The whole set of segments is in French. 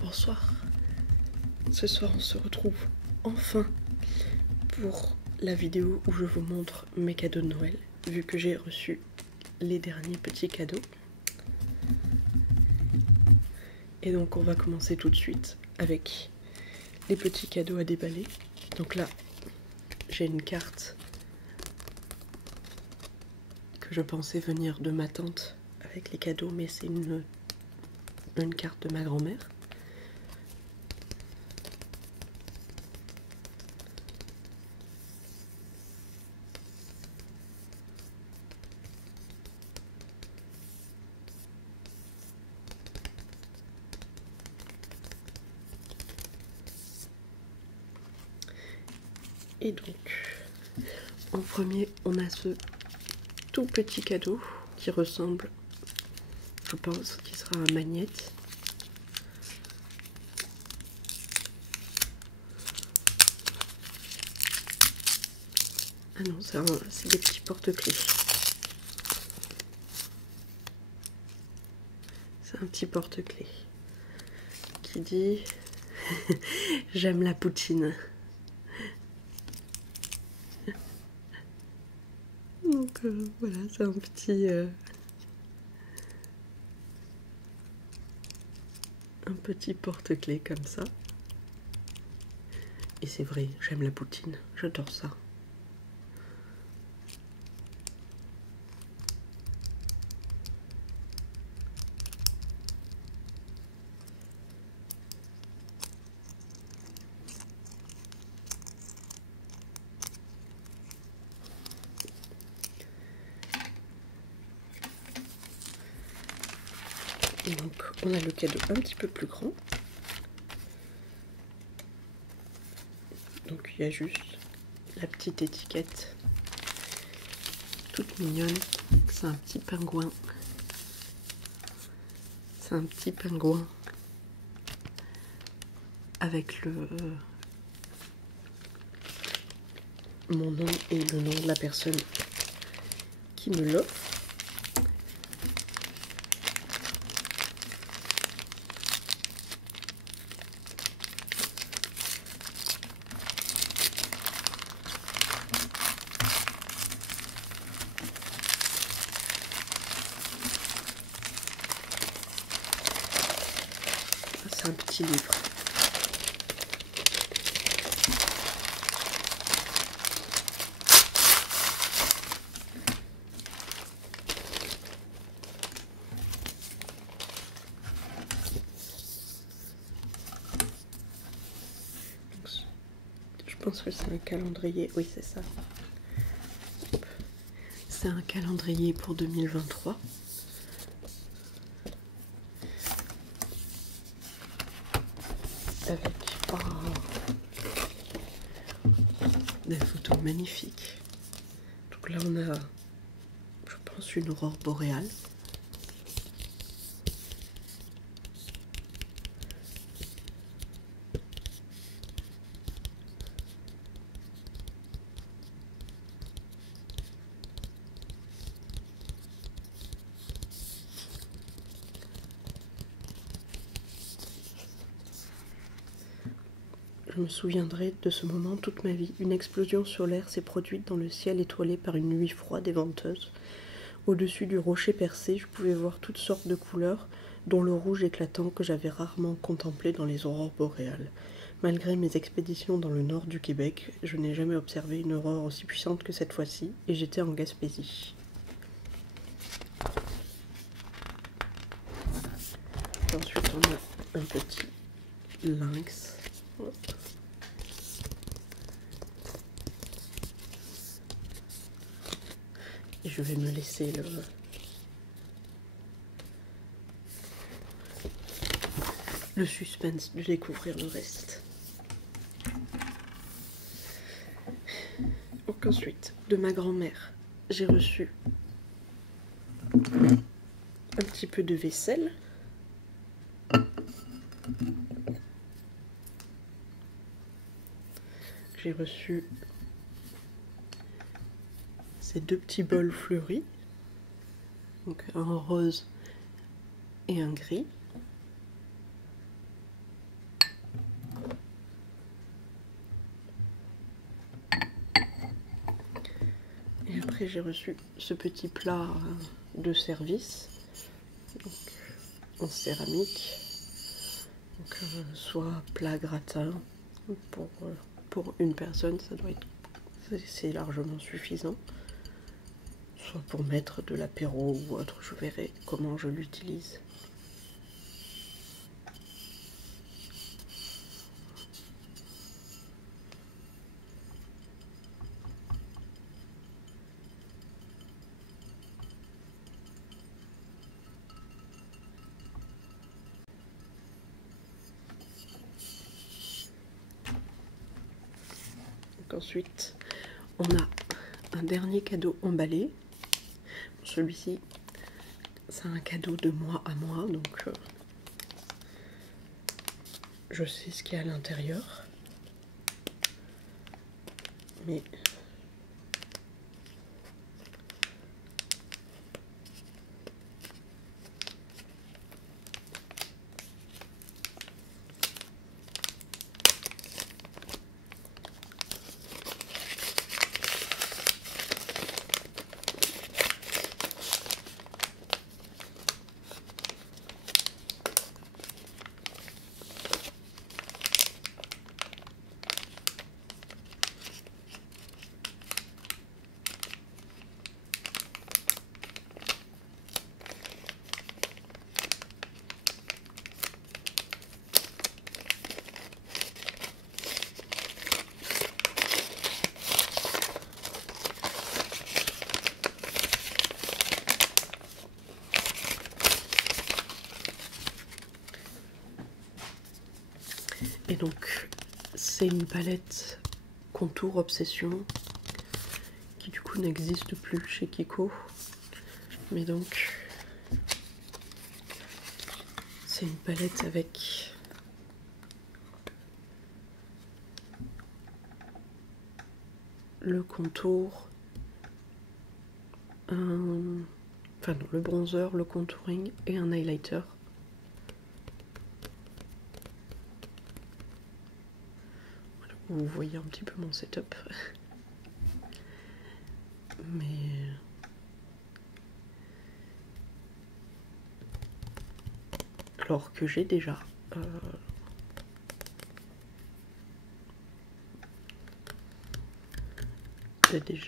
Bonsoir. Ce soir on se retrouve enfin pour la vidéo où je vous montre mes cadeaux de Noël, vu que j'ai reçu les derniers petits cadeaux. Et donc on va commencer tout de suite avec les petits cadeaux à déballer. Donc là, j'ai une carte que je pensais venir de ma tante avec les cadeaux, mais c'est une carte de ma grand-mère. Et donc, en premier, on a ce tout petit cadeau qui ressemble, je pense, qui sera un magnète. Ah non, c'est des petits porte-clés. C'est un petit porte-clés qui dit « J'aime la poutine ». Donc voilà, c'est un petit porte-clés comme ça. Et c'est vrai, j'aime la poutine, j'adore ça. Et donc on a le cadeau un petit peu plus grand. Donc il y a juste la petite étiquette toute mignonne. C'est un petit pingouin. C'est un petit pingouin avec mon nom et le nom de la personne qui me l'offre. C'est un petit livre. Je pense que c'est un calendrier. Oui, c'est ça. C'est un calendrier pour 2023. Avec des photos magnifiques. Donc là on a, je pense, une aurore boréale. Je me souviendrai de ce moment toute ma vie. Une explosion solaire s'est produite dans le ciel étoilé par une nuit froide et venteuse. Au-dessus du rocher percé, je pouvais voir toutes sortes de couleurs, dont le rouge éclatant que j'avais rarement contemplé dans les aurores boréales. Malgré mes expéditions dans le nord du Québec, je n'ai jamais observé une aurore aussi puissante que cette fois-ci, et j'étais en Gaspésie. Ensuite, on a un petit lynx. Hop. Et je vais me laisser le suspense de découvrir le reste. Donc ensuite, de ma grand-mère, j'ai reçu un petit peu de vaisselle. J'ai reçu ces deux petits bols fleuris, donc un rose et un gris. Et après j'ai reçu ce petit plat de service, donc, en céramique, donc, soit plat gratin pour une personne, ça doit être, c'est largement suffisant, soit pour mettre de l'apéro ou autre, je verrai comment je l'utilise. Ensuite, on a un dernier cadeau emballé. Celui-ci, c'est un cadeau de moi à moi, donc je sais ce qu'il y a à l'intérieur. Mais et donc c'est une palette Contour Obsession qui du coup n'existe plus chez Kiko, mais donc c'est une palette avec le contour, enfin non, le bronzer, le contouring et un highlighter. Vous voyez un petit peu mon setup. Mais alors que j'ai déjà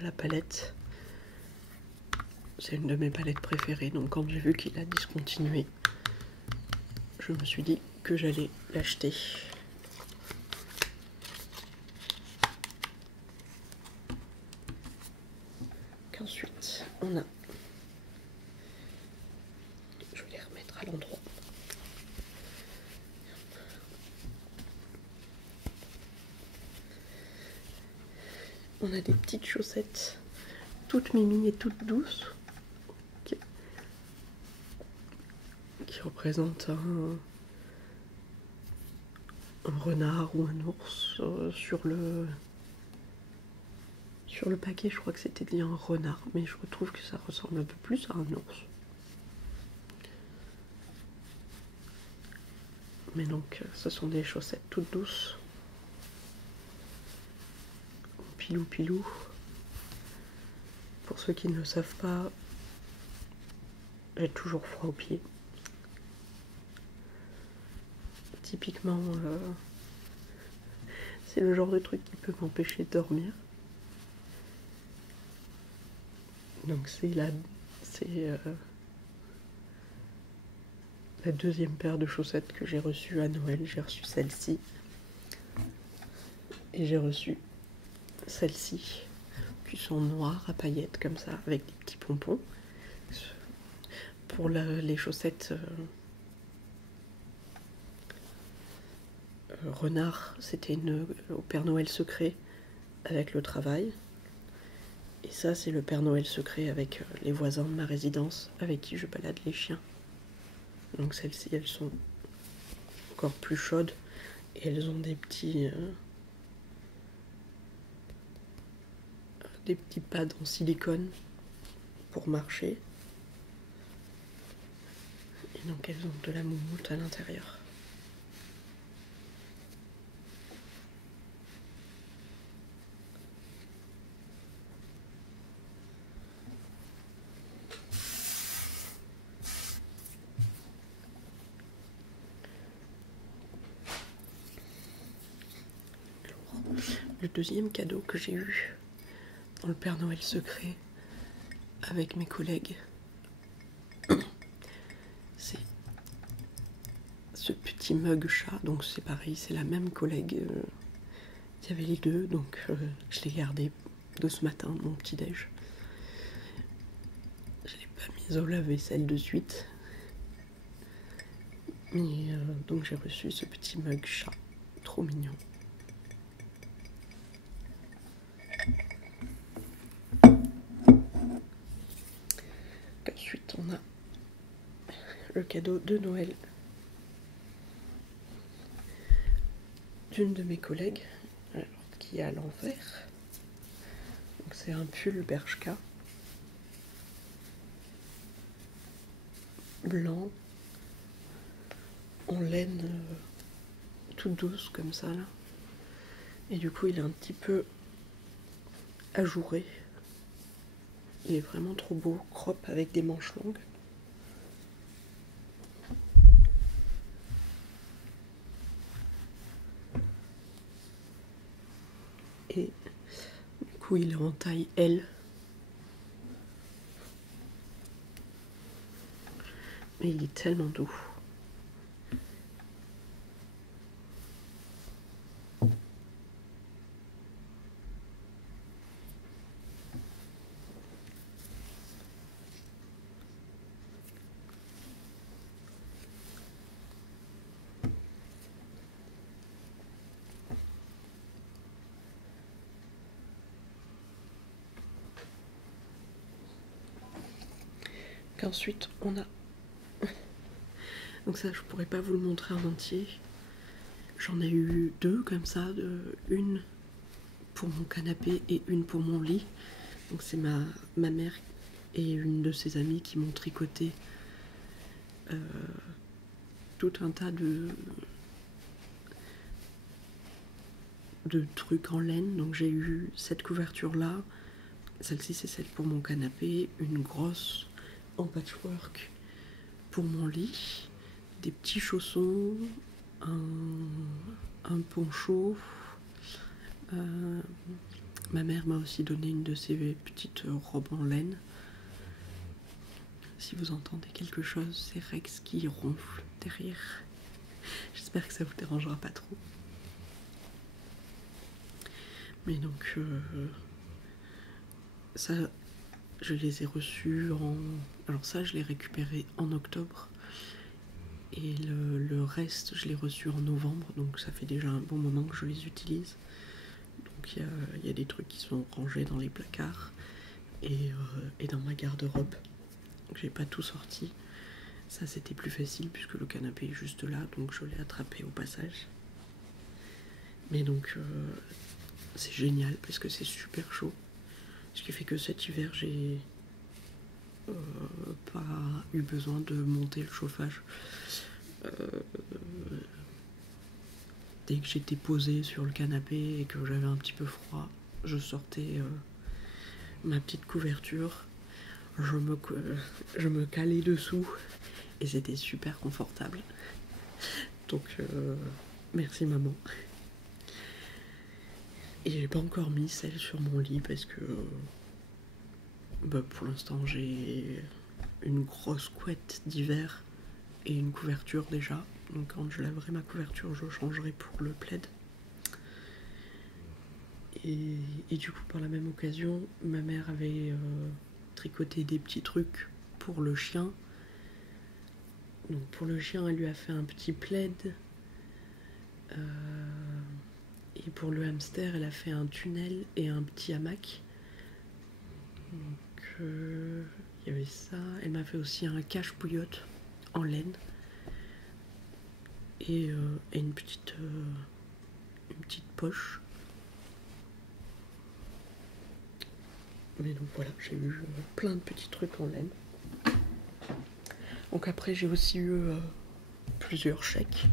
la palette. C'est une de mes palettes préférées, donc quand j'ai vu qu'il a discontinué, je me suis dit que j'allais l'acheter. Ensuite, on a, je vais les remettre à l'endroit. On a des petites chaussettes toutes mimi et toutes douces qui représentent un renard ou un ours. Sur le paquet, je crois que c'était dit un renard, mais je trouve que ça ressemble un peu plus à un ours. Mais donc, ce sont des chaussettes toutes douces. Pilou pilou. Pour ceux qui ne le savent pas, j'ai toujours froid aux pieds. Typiquement, c'est le genre de truc qui peut m'empêcher de dormir. Donc c'est la deuxième paire de chaussettes que j'ai reçue à Noël. J'ai reçu celle-ci et j'ai reçu celle-ci qui sont noires à paillettes comme ça avec des petits pompons. Pour les chaussettes renard, c'était au Père Noël secret avec le travail. Et ça, c'est le Père Noël secret avec les voisins de ma résidence avec qui je balade les chiens. Donc celles-ci, elles sont encore plus chaudes et elles ont des des petits pads en silicone pour marcher. Et donc elles ont de la moumoute à l'intérieur. Le deuxième cadeau que j'ai eu dans le Père Noël secret avec mes collègues, c'est ce petit mug chat. Donc c'est pareil, c'est la même collègue. Il y avait les deux, donc je l'ai gardé de ce matin, mon petit déj. Je l'ai pas mise au lave-vaisselle de suite. Mais donc j'ai reçu ce petit mug chat, trop mignon. Ensuite on a le cadeau de Noël d'une de mes collègues, alors, qui est à l'envers. Donc c'est un pull Bershka blanc en laine toute douce comme ça là. Et du coup il est un petit peu ajouré. Il est vraiment trop beau, crop avec des manches longues. Et du coup il est en taille L. Mais il est tellement doux. Qu'ensuite on a, donc ça je pourrais pas vous le montrer en entier, j'en ai eu deux comme ça, une pour mon canapé et une pour mon lit. Donc c'est ma mère et une de ses amies qui m'ont tricoté tout un tas de trucs en laine. Donc j'ai eu cette couverture là, celle-ci c'est celle pour mon canapé, une grosse en patchwork pour mon lit, des petits chaussons, un poncho. Ma mère m'a aussi donné une de ces petites robes en laine. Si vous entendez quelque chose, c'est Rex qui ronfle derrière. J'espère que ça vous dérangera pas trop. Mais donc ça, je les ai reçus en... Alors ça, je l'ai récupéré en octobre. Et le reste, je l'ai reçu en novembre. Donc ça fait déjà un bon moment que je les utilise. Donc il y a des trucs qui sont rangés dans les placards et dans ma garde-robe. Donc j'ai pas tout sorti. Ça c'était plus facile puisque le canapé est juste là. Donc je l'ai attrapé au passage. Mais donc c'est génial parce que c'est super chaud. Ce qui fait que cet hiver j'ai pas eu besoin de monter le chauffage. Dès que j'étais posée sur le canapé et que j'avais un petit peu froid, je sortais ma petite couverture, je me calais dessous et c'était super confortable. Donc merci maman. Et j'ai pas encore mis celle sur mon lit parce que pour l'instant j'ai une grosse couette d'hiver et une couverture déjà. Donc quand je laverai ma couverture, je changerai pour le plaid. Et du coup, par la même occasion, ma mère avait tricoté des petits trucs pour le chien. Donc pour le chien, elle lui a fait un petit plaid. Et pour le hamster, elle a fait un tunnel et un petit hamac. Donc il y avait ça. Elle m'a fait aussi un cache-bouillotte en laine. Et une petite poche. Mais donc voilà, j'ai eu plein de petits trucs en laine. Donc après j'ai aussi eu plusieurs chèques.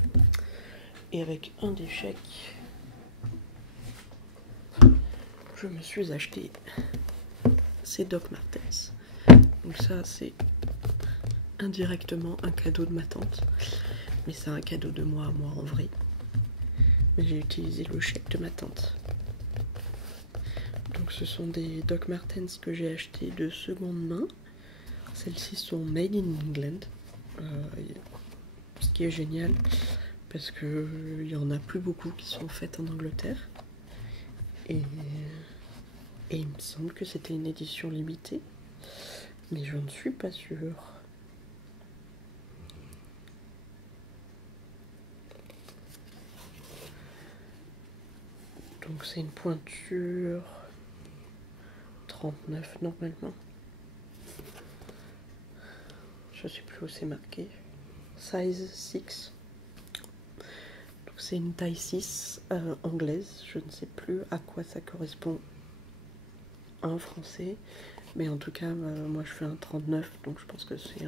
Et avec un des chèques, je me suis acheté ces Doc Martens. Donc ça c'est indirectement un cadeau de ma tante. Mais c'est un cadeau de moi à moi en vrai. Mais j'ai utilisé le chèque de ma tante. Donc ce sont des Doc Martens que j'ai achetés de seconde main. Celles-ci sont made in England. Ce qui est génial parce que il y en a plus beaucoup qui sont faites en Angleterre. Et il me semble que c'était une édition limitée. Mais je ne suis pas sûre. Donc c'est une pointure 39 normalement. Je sais plus où c'est marqué. Size 6. Donc c'est une taille 6 anglaise. Je ne sais plus à quoi ça correspond en français. Mais en tout cas, moi je fais un 39. Donc je pense que c'est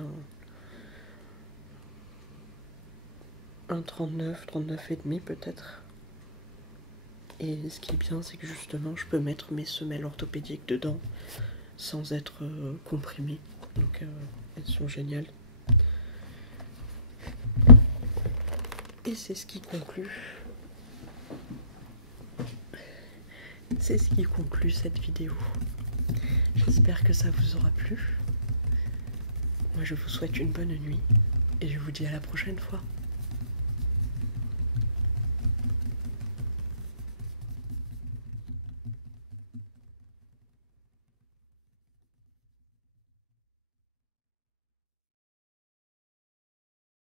un 39, 39 et demi peut-être. Et ce qui est bien, c'est que justement, je peux mettre mes semelles orthopédiques dedans sans être comprimées. Donc, elles sont géniales. Et c'est ce qui conclut. C'est ce qui conclut cette vidéo. J'espère que ça vous aura plu. Moi, je vous souhaite une bonne nuit et je vous dis à la prochaine fois.